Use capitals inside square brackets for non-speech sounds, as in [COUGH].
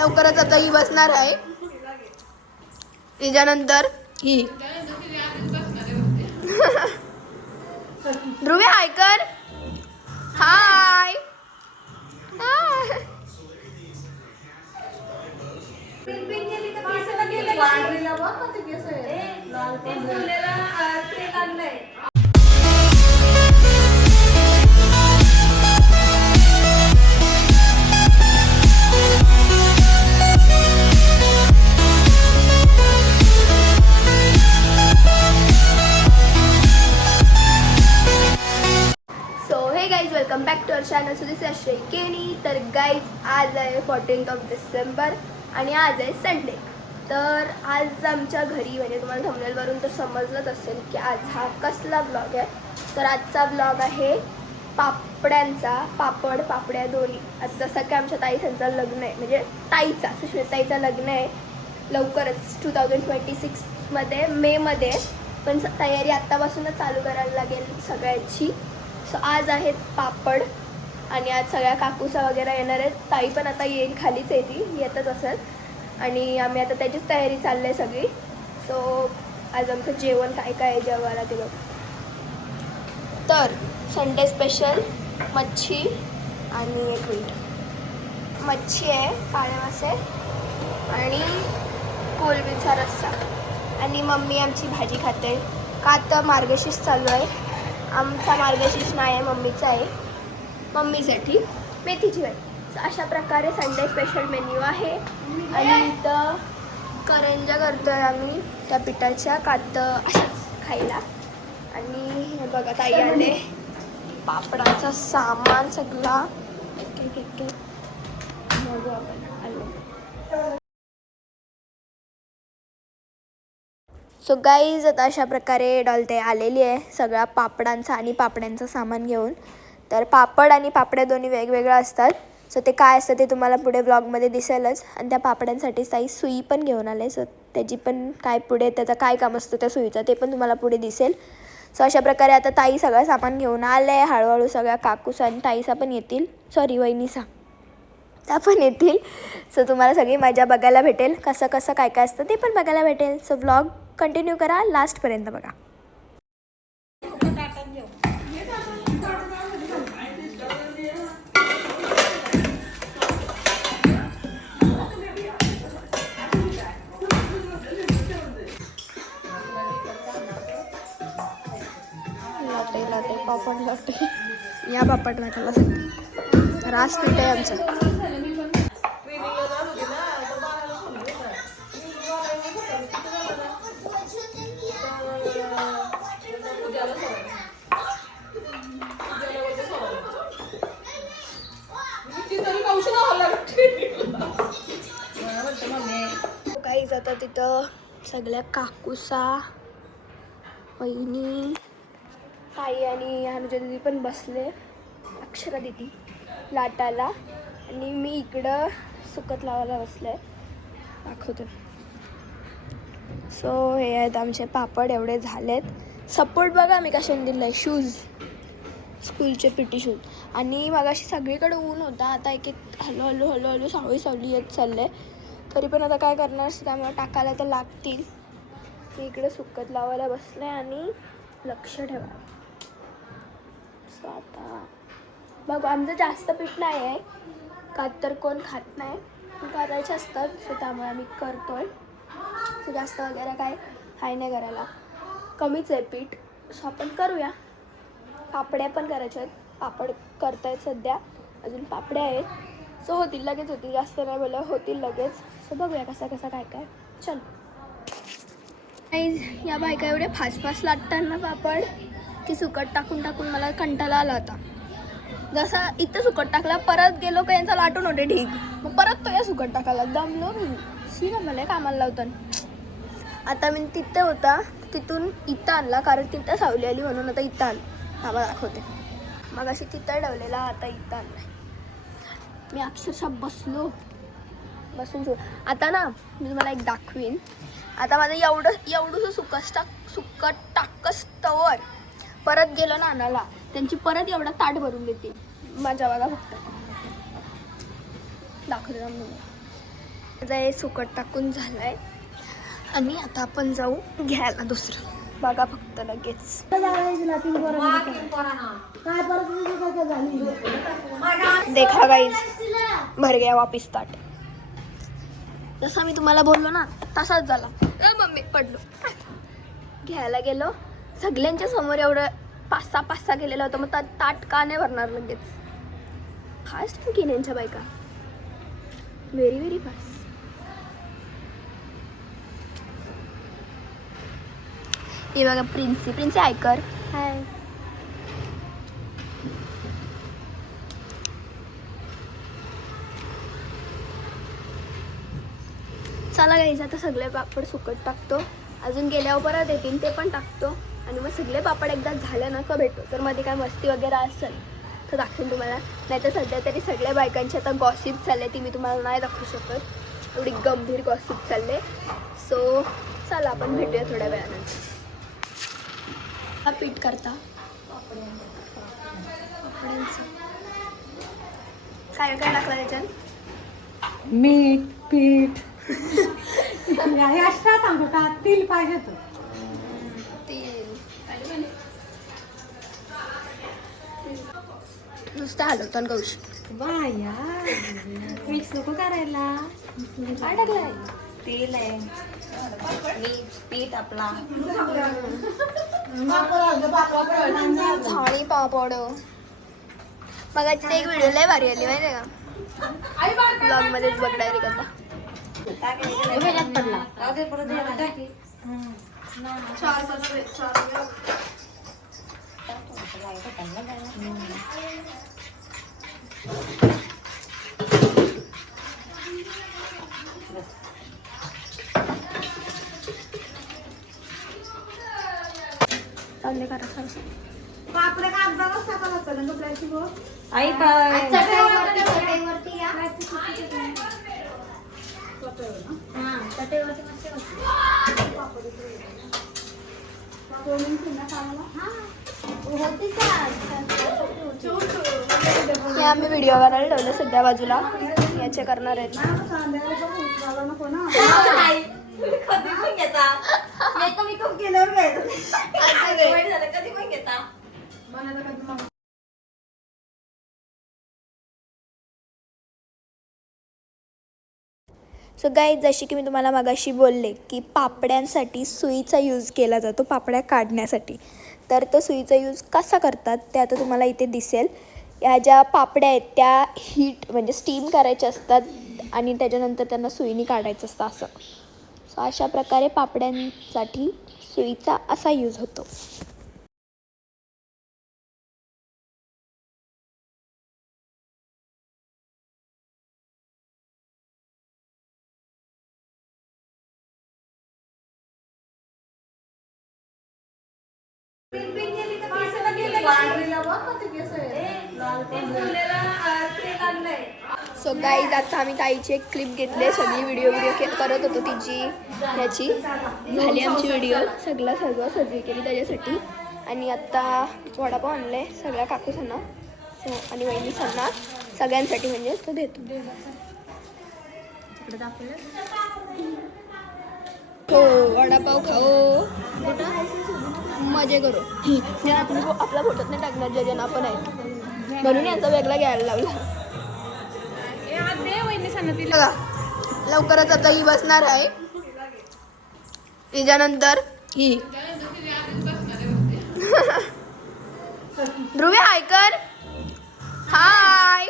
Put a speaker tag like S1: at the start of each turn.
S1: लवकरच आता ही बसणार आहे. त्याच्यानंतर ही. [LAUGHS] ध्रुवी हाय कर. Hi hi. Welcome back channel Shri तर गाईज आज आहे फोर्टीन्थ ऑफ डिसेंबर आणि आज आहे संडे तर आज आमच्या घरी म्हणजे तुम्हाला थंबनेलवरून तर समजलंच असेल की आज हा कसला ब्लॉग आहे. तर आजचा ब्लॉग आहे पापड्यांचा पापड पापड्या दोन्ही. जसं की आमच्या ताई त्यांचं लग्न आहे म्हणजे ताईचा सुश्वेताईचं लग्न आहे. लवकरच टू थाउजंड ट्वेंटी सिक्समध्ये मेमध्ये पण तयारी आत्तापासूनच चालू करायला लागेल सगळ्याची. सो आज आहेत पापड आणि आज सगळ्या काकूसा वगैरे येणार आहेत. ताई पण आता येईल खालीच येते येतच असेल. आणि आम्ही आता त्याचीच तयारी चालली आहे सगळी. सो आज आमचं जेवण काय काय आहे जेवायला ते बघ. तर संडे स्पेशल मच्छी आणि एक मिनिट. मच्छी आहे काळे मासे आणि कोलबीचा रस्सा. आणि मम्मी आमची भाजी खाते. का तर मार्गशीर्ष चालू आहे. आमचा मार्गशीर्ष नाही आहे मम्मीचा आहे. मम्मीसाठी मेथीची भाजी. अशा प्रकारे संडे स्पेशल मेन्यू आहे. आणि इथं करंजा करतोय आम्ही. त्या पिठाच्या कात अशाच खायला. आणि हे बघा ताई आले पापडाचा सामान सगळा. एक आपण. आलो. सो गाईज आता अशा प्रकारे डॉलते आलेली आहे. सगळा पापडांचा आणि पापड्यांचं सामान घेऊन. तर पापड आणि पापड्या दोन्ही वेगवेगळ्या असतात. सो ते काय असतं ते तुम्हाला पुढे ब्लॉगमध्ये दिसेलच. आणि त्या पापड्यांसाठी ताई सुई पण घेऊन आले. सो त्याची पण काय पुढे त्याचं काय काम असतं त्या सुईचं ते पण तुम्हाला पुढे दिसेल. सो अशा प्रकारे आता ताई सगळं सामान घेऊन आलं. आहे हळूहळू सगळ्या काकूस आणि ताईसा पण येतील. सॉरी वहिनीसा. त्या पण येतील. सो तुम्हाला सगळी मजा बघायला भेटेल. कसं कसं काय काय असतं ते पण बघायला भेटेल. सो ब्लॉग कंटिन्यू करा. लास्टपर्यंत बघा. या पापड लाटायला सांगते पीठ आहे आमचं. काही जातात तिथं सगळ्या काकूसा वहिनी आई आणि अनुजा दिदी पण बसले. अक्षरा दिदी लाटाला आणि मी इकडं सुकत लावायला बसले. दाखवते. सो हे आहेत आमचे पापड एवढे झालेत. सपोर्ट बघा मी कशाने दिलं आहे शूज स्कूलचे पिटी शूज आणि मगाशी सगळीकडे ऊन होता. आता एक एक हळू हळू हळूहळू सावळी सावली येत चालले. तरी पण आता काय करणार त्यामुळे टाकायला तर लागतील. मी इकडे सुकत लावायला बसले आणि लक्ष ठेवा. सो आता मग आमचं जास्त पीठ नाही आहे. का तर कोण खात नाही. करायचे असतात सो त्यामुळे आम्ही करतो सो जास्त वगैरे काय हाय नाही करायला. कमीच आहे पीठ. सो आपण करूया. पापड्या पण करायच्या आहेत. पापड करत आहेत सध्या. अजून पापड्या आहेत. सो होतील लगेच होतील. जास्त नाही बोला होतील लगेच. सो बघूया कसा कसा काय काय. चल. गाईज या बायका एवढे फास्ट फास्ट लाटतात ना पापड. की सुकट टाकून टाकून मला कंटाळा आला होता. जसा इथं सुकट टाकला परत गेलो का यांचा लाटून होते ढीक मग परत तो या सुकट टाकायला दमलो मी. शी मला कामाला लावतात आता मी तिथे होता तिथून इथं आणला कारण तिथं सावली आली म्हणून आता इथं आणलं आम्हाला दाखवते. मग अशी तिथं ठेवलेला आता इथं आणलाय. मी अक्षरशः बसलो. बसून सो आता ना मी तुम्हाला एक दाखवीन. आता माझं एवढं एवढंसं सुकस टाक सुकट टाकस तवर. परत गेलो ना आणायला. त्यांची परत एवढा ताट भरून देते माझ्या बघा फक्त. दाखवते ना हे सुकट टाकून झालंय. आणि आता आपण जाऊ घ्यायला दुसरं. बघा फक्त लगेच. देखा गाईज भर गया वापिस ताट. जसा मी तुम्हाला बोललो ना तसाच झाला. मम्मी पडलो. घ्यायला गेलो. सगळ्यांच्या समोर एवढं पाच सहा पाच सहा गेलेलं होतं मग ताट का नाही भरणार लगेच? फास्ट की यांच्या बायका. व्हेरी व्हेरी फास्ट हे बघा प्रिन्सी प्रिन्सी ऐकर हाय चला गाईज आता सगळे पापड सुकट टाकतो. अजून गेल्यावर परत येतील ते पण टाकतो. आणि मग सगळे पापड एकदा झाले ना का भेटतो तर मध्ये काय मस्ती वगैरे असेल. तर दाखवेन तुम्हाला. नाही तर सध्या तरी सगळ्या बायकांची आता गॉसिप चालले ती मी तुम्हाला नाही दाखवू शकत. एवढी गंभीर गॉसिप चालले सो चला आपण भेटूया थोड्या वेळानंतर. हा पीठ करता. काय काय टाकलं त्याच्यात
S2: मीठ पीठ. [LAUGHS] सांगू का? तिल पाहिजे
S1: नुसतं हलवताना गौश
S2: बाया मिक्स नको करायला.
S1: काय टाकलंय
S2: तेल आहे. मीठ पीठ आपला.
S1: झाडी पापड. मगाची ते एक व्हिडिओ लय भारी आली माहिती आहे का ब्लॉग मध्येच बघ डायरेक्ट आता
S2: पडला
S1: चालले करा
S2: आई काय
S1: हे आम्ही व्हिडिओ करायला ठेवलं सध्या बाजूला. याचे करणार आहेत. सो गाय जशी की मी तुम्हाला मगाशी बोलले की पापड्यांसाठी सुईचा यूज केला जातो पापड्या काढण्यासाठी. तर तो सुईचा यूज कसा करतात ते आता तुम्हाला इथे दिसेल. या ज्या पापड्या आहेत त्या हीट म्हणजे स्टीम करायच्या असतात आणि त्याच्यानंतर त्यांना सुईनी काढायचं असतं असं. सो अशा प्रकारे पापड्यांसाठी सुईचा असा यूज होतो. सो गाईज आता आम्ही ताईची एक क्लिप घेतले सगळी व्हिडिओ व्हिडिओ करत होतो तिची ह्याची झाली आमची व्हिडिओ सगळं सगळं सजवी केली त्याच्यासाठी. आणि आत्ता वडापाव आणले सगळ्या काकूसांना. सो आणि वहिनीसांना. सगळ्यांसाठी म्हणजे तो देतो. हो वडापाव खाओ. मजे करू. हे आपण आपल्या फोटोत नाही टाकणार जे जण आपण आहे. म्हणून यांचा वेगळा घ्यायला लावला. लवकरच आता ही बसणार आहे. त्याच्यानंतर ही. ध्रुव्या हाय हाय